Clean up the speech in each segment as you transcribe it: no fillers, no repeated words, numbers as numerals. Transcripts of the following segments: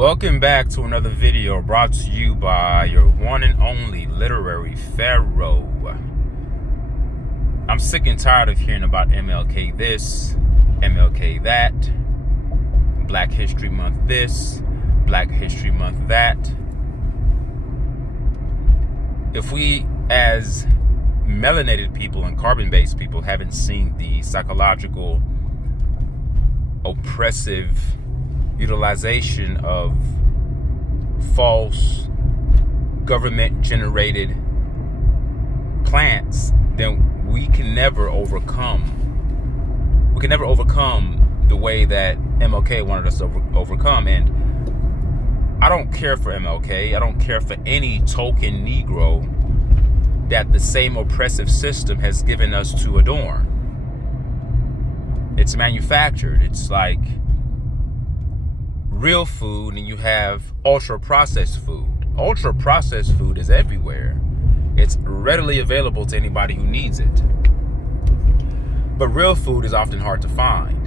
Welcome back to another video brought to you by your one and only literary pharaoh. I'm sick and tired of hearing about MLK this, MLK that, Black History Month this, Black History Month that. If we as melanated people and carbon-based people haven't seen the psychological oppressive utilization of false government-generated plants, then we can never overcome the way that MLK wanted us to overcome. And I don't care for MLK. I don't care for any token Negro that the same oppressive system has given us to adorn. It's manufactured. It's like real food, and you have ultra-processed food. Ultra-processed food is everywhere. It's readily available to anybody who needs it. But real food is often hard to find.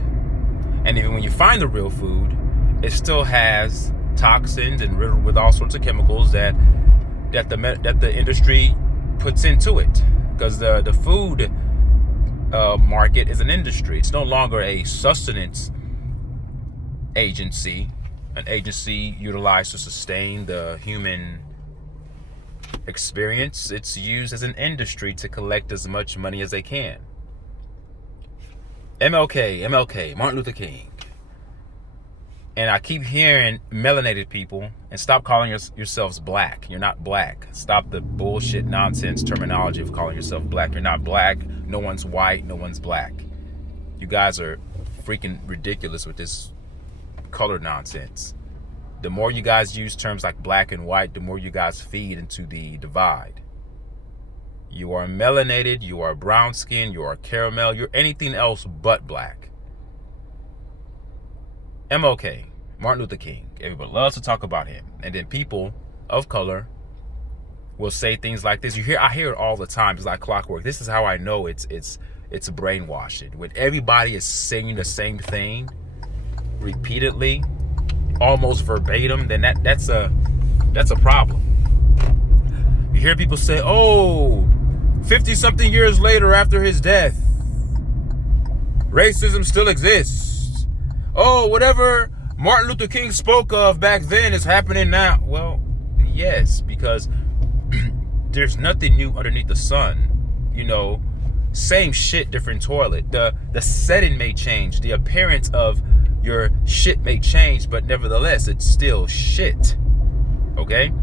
And even when you find the real food, it still has toxins and riddled with all sorts of chemicals that the industry puts into it. Because the food market is an industry. It's no longer a sustenance agency, an agency utilized to sustain the human experience. It's used as an industry to collect as much money as they can. MLK, Martin Luther King. And I keep hearing melanated people, and stop calling yourselves black. You're not black. Stop the bullshit nonsense terminology of calling yourself black. You're not black. No one's white. No one's black. You guys are freaking ridiculous with this color nonsense. The more you guys use terms like black and white, the more you guys feed into the divide. You are melanated, you are brown skin, you are caramel, you're anything else but black. MLK, Martin Luther King. Everybody loves to talk about him. And then people of color will say things like this. I hear it all the time. It's like clockwork. This is how I know it's brainwashing. When everybody is saying the same thing repeatedly, almost verbatim, then that's a problem. You hear people say, oh, 50 something years later after his death, racism still exists. Oh, whatever Martin Luther King spoke of back then is happening now. Well, yes, because there's nothing new underneath the sun. You know, same shit, different toilet. The setting may change, the appearance of your shit may change, but nevertheless, it's still shit. Okay?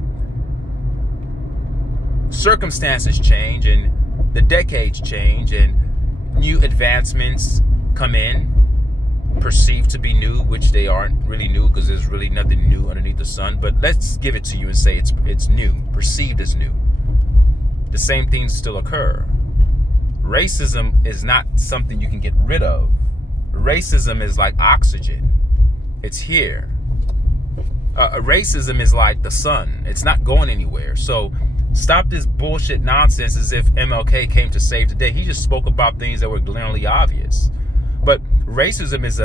Circumstances change, and the decades change, and new advancements come in, perceived to be new, which they aren't really new because there's really nothing new underneath the sun. But let's give it to you and say it's new, perceived as new. The same things still occur. Racism is not something you can get rid of. Racism is like oxygen. It's here. Racism is like the sun. It's not going anywhere. So stop this bullshit nonsense as if MLK came to save the day. He just spoke about things that were glaringly obvious. But racism is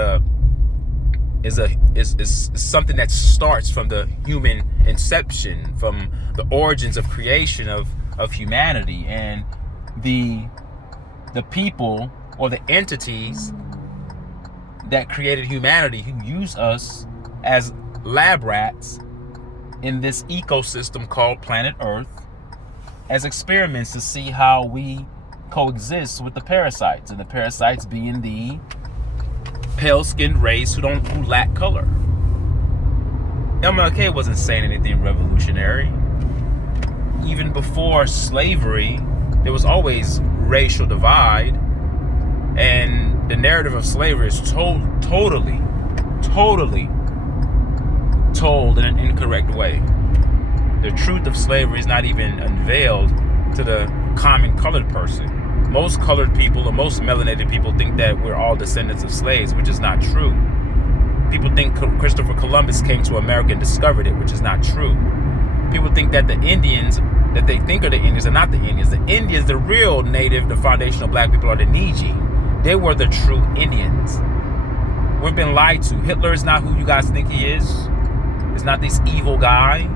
something that starts from the human inception, from the origins of creation of humanity, and the people or the entities that created humanity, who use us as lab rats in this ecosystem called planet Earth as experiments to see how we coexist with the parasites, and the parasites being the pale-skinned race who lack color. MLK wasn't saying anything revolutionary. Even before slavery, there was always racial divide, and the narrative of slavery is totally told in an incorrect way. The truth of slavery is not even unveiled to the common colored person. Most colored people or most melanated people think that we're all descendants of slaves, which is not true. People think Christopher Columbus came to America and discovered it, which is not true. People think that the Indians that they think are the Indians are not the Indians. The Indians, the real native, the foundational black people, are the Niji. They were the true Indians. We've been lied to. Hitler is not who you guys think he is. He's not this evil guy.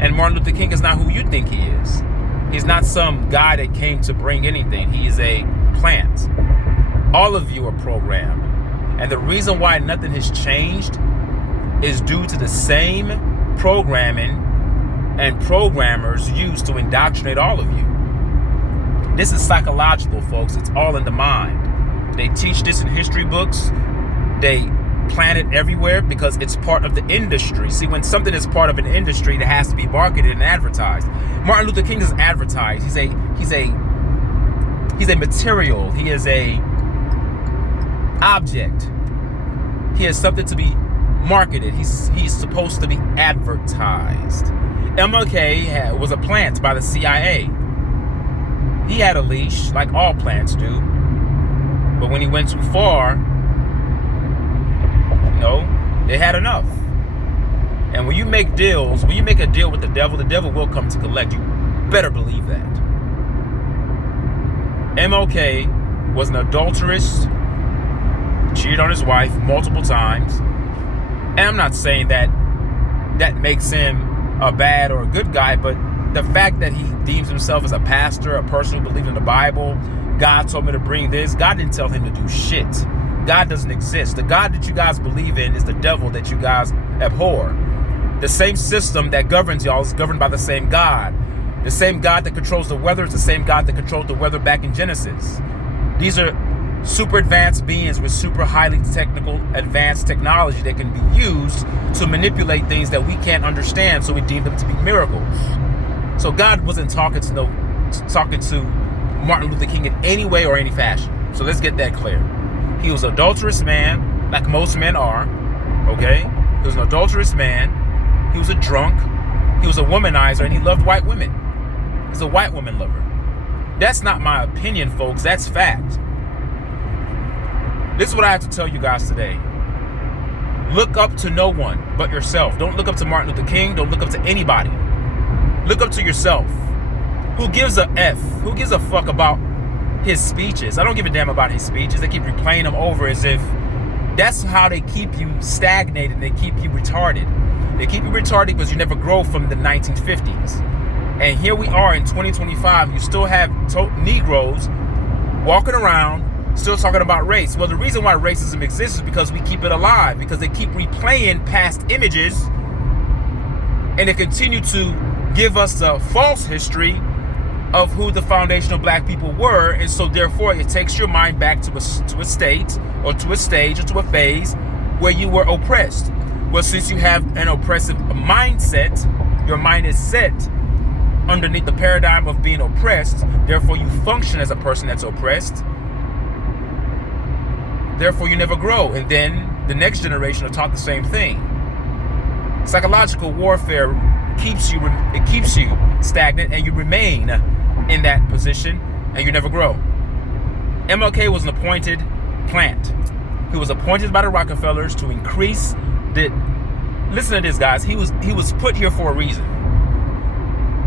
And Martin Luther King is not who you think he is. He's not some guy that came to bring anything. He is a plant. All of you are programmed. And the reason why nothing has changed is due to the same programming and programmers used to indoctrinate all of you. This is psychological, folks. It's all in the mind. They teach this in history books. They plant it everywhere because it's part of the industry. See, when something is part of an industry, it has to be marketed and advertised. Martin Luther King is advertised. He's a material. He is a object. He has something to be marketed. He's supposed to be advertised. MLK was a plant by the CIA. He had a leash, like all plants do. But when he went too far, they had enough. And when you make deals, when you make a deal with the devil will come to collect. You better believe that. MLK was an adulteress, cheated on his wife multiple times. And I'm not saying that makes him a bad or a good guy, but the fact that he deems himself as a pastor, a person who believes in the Bible, God told me to bring this. God didn't tell him to do shit. God doesn't exist. The God that you guys believe in is the devil that you guys abhor. The same system that governs y'all is governed by the same God. The same God that controls the weather is the same God that controlled the weather back in Genesis. These are super advanced beings with super highly technical, advanced technology that can be used to manipulate things that we can't understand, so we deem them to be miracles. So God wasn't talking to Martin Luther King in any way or any fashion. So let's get that clear. He was an adulterous man, like most men are, okay? He was an adulterous man. He was a drunk. He was a womanizer, and he loved white women. He's a white woman lover. That's not my opinion, folks. That's fact. This is what I have to tell you guys today. Look up to no one but yourself. Don't look up to Martin Luther King. Don't look up to anybody. Look up to yourself. Who gives a F? Who gives a fuck about his speeches? I don't give a damn about his speeches. They keep replaying them over as if that's how they keep you stagnated. They keep you retarded. They keep you retarded because you never grow from the 1950s. And here we are in 2025. You still have Negroes walking around still talking about race. Well, the reason why racism exists is because we keep it alive, because they keep replaying past images and they continue to give us a false history of who the foundational black people were. And so therefore it takes your mind back to a state or to a stage or to a phase where you were oppressed. Well, since you have an oppressive mindset, your mind is set underneath the paradigm of being oppressed. Therefore you function as a person that's oppressed. Therefore you never grow. And then the next generation are taught the same thing. Psychological warfare keeps you stagnant, and you remain in that position and you never grow. MLK was an appointed plant. He was appointed by the Rockefellers to increase the... Listen to this, guys. He was put here for a reason.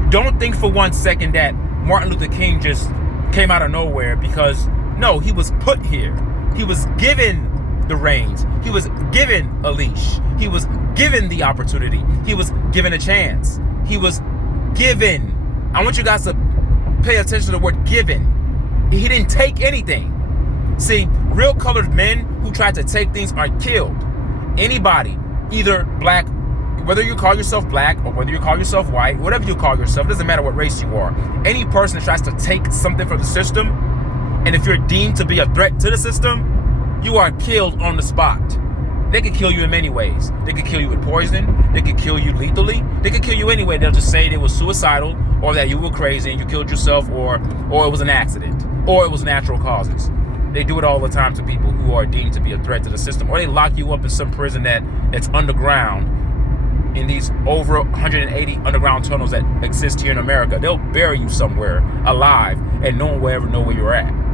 Don't think for 1 second that Martin Luther King just came out of nowhere, because no, he was put here. He was given the reins. He was given a leash. He was given the opportunity. He was given a chance. He was given. I want you guys to pay attention to the word given. He didn't take anything. See, real colored men who try to take things are killed. Anybody, either black, whether you call yourself black or whether you call yourself white, whatever you call yourself, it doesn't matter what race you are. Any person that tries to take something from the system, and if you're deemed to be a threat to the system, you are killed on the spot. They could kill you in many ways. They could kill you with poison. They could kill you lethally. They could kill you anyway. They'll just say it was suicidal, or that you were crazy and you killed yourself, or it was an accident, or it was natural causes. They do it all the time to people who are deemed to be a threat to the system, or they lock you up in some prison that's underground, in these over 180 underground tunnels that exist here in America. They'll bury you somewhere alive and no one will ever know where you're at.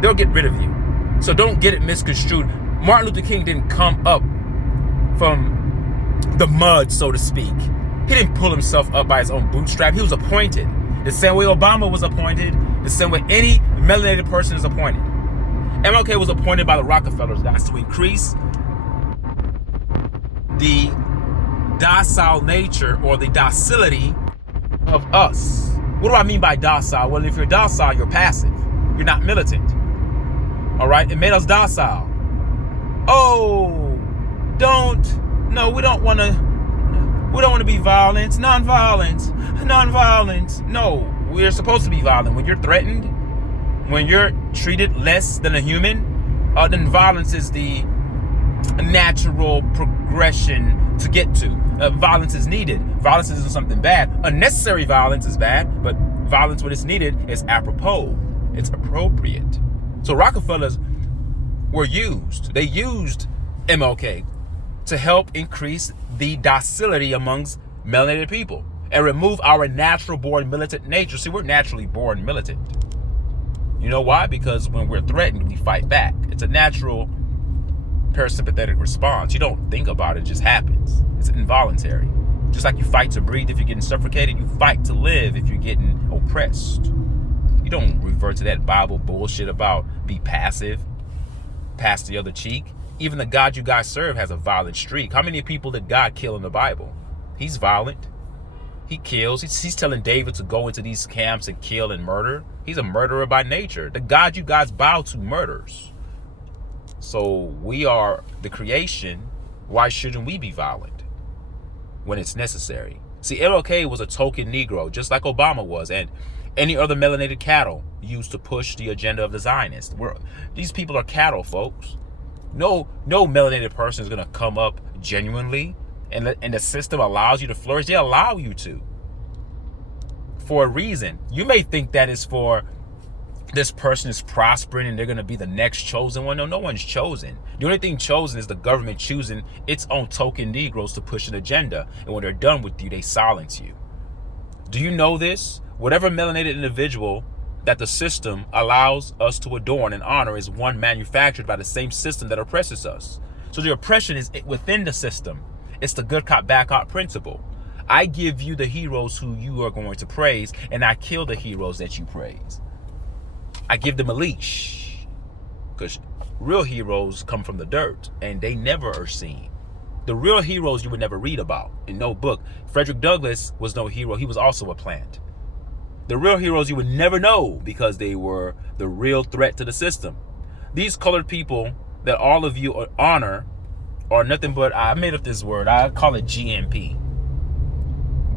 They'll get rid of you. So don't get it misconstrued. Martin Luther King didn't come up from the mud, so to speak. He didn't pull himself up by his own bootstrap. He was appointed. The same way Obama was appointed, the same way any melanated person is appointed. MLK was appointed by the Rockefellers, guys, to increase the docile nature or the docility of us. What do I mean by docile? Well, if you're docile, you're passive. You're not militant. All right? It made us docile. Oh, we don't want to be violent. Non-violence. No, we're supposed to be violent. When you're threatened, when you're treated less than a human, then violence is the natural progression to get to. Violence is needed. Violence isn't something bad. Unnecessary violence is bad, but violence when it's needed is apropos. It's appropriate. So Rockefellers were used. They used MLK to help increase the docility amongst melanated people and remove our natural born militant nature. See, we're naturally born militant. You know why? Because when we're threatened, we fight back. It's a natural parasympathetic response. You don't think about it, it just happens. It's involuntary. Just like you fight to breathe if you're getting suffocated, you fight to live if you're getting oppressed. You don't revert to that Bible bullshit about be passive, pass the other cheek. Even the God you guys serve has a violent streak. How many people did God kill in the Bible? He's violent. He kills. He's telling David to go into these camps and kill and murder. He's a murderer by nature. The God you guys bow to murders. So we are the creation. Why shouldn't we be violent when it's necessary? See, MLK was a token Negro, just like Obama was, and any other melanated cattle used to push the agenda of the Zionists. These people are cattle, folks. No melanated person is going to come up genuinely, and the system allows you to flourish. They allow you to, for a reason. You may think that is for this person is prospering and they're going to be the next chosen one. No one's chosen. The only thing chosen is the government choosing its own token Negroes to push an agenda. And when they're done with you, they silence you. Do you know this? Whatever melanated individual that the system allows us to adorn and honor is one manufactured by the same system that oppresses us. So the oppression is within the system. It's the good cop, bad cop principle. I give you the heroes who you are going to praise, and I kill the heroes that you praise. I give them a leash, because real heroes come from the dirt and they never are seen. The real heroes you would never read about in no book. Frederick Douglass was no hero. He was also a plant. The real heroes you would never know because they were the real threat to the system. These colored people that all of you honor are nothing but, I made up this word, I call it GMP.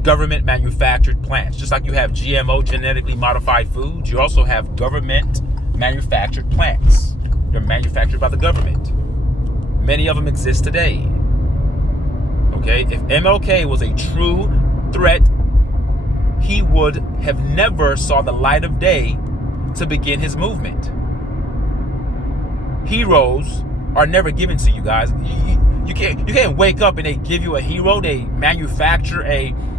Government manufactured plants. Just like you have GMO, genetically modified foods, you also have government manufactured plants. They're manufactured by the government. Many of them exist today. Okay, if MLK was a true threat, he would have never saw the light of day to begin his movement. Heroes are never given to you guys. You can't wake up and they give you a hero. They manufacture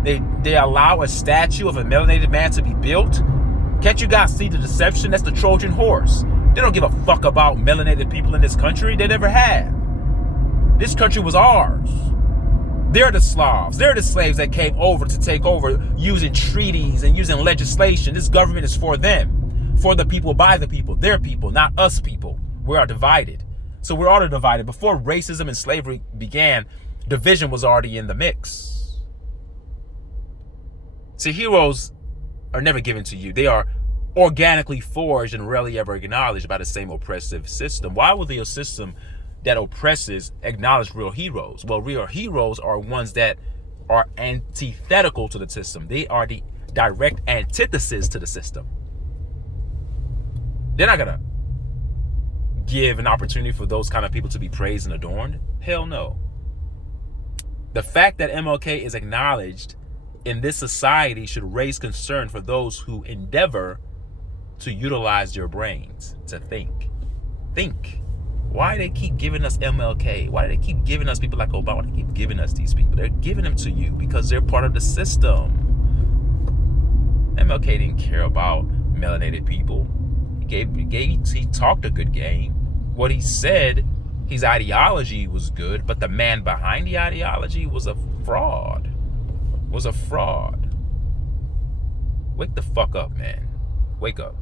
they allow a statue of a melanated man to be built. Can't you guys see the deception? That's the Trojan horse. They don't give a fuck about melanated people in this country. They never have. This country was ours. They're the Slavs. They're the slaves that came over to take over using treaties and using legislation. This government is for them. For the people, by the people. Their people, not us people. We are divided. So we're already divided. Before racism and slavery began, division was already in the mix. See, heroes are never given to you. They are organically forged and rarely ever acknowledged by the same oppressive system. Why would the system that oppresses acknowledge real heroes? Well, real heroes are ones that are antithetical to the system. They are the direct antithesis to the system. They're not gonna give an opportunity for those kind of people to be praised and adorned. Hell no. The fact that MLK is acknowledged in this society should raise concern for those who endeavor to utilize their brains to think. Think. Why do they keep giving us MLK? Why do they keep giving us people like Obama? They keep giving us these people. They're giving them to you because they're part of the system. MLK didn't care about melanated people. He talked a good game. What he said, his ideology was good, but the man behind the ideology was a fraud. Wake the fuck up, man. Wake up.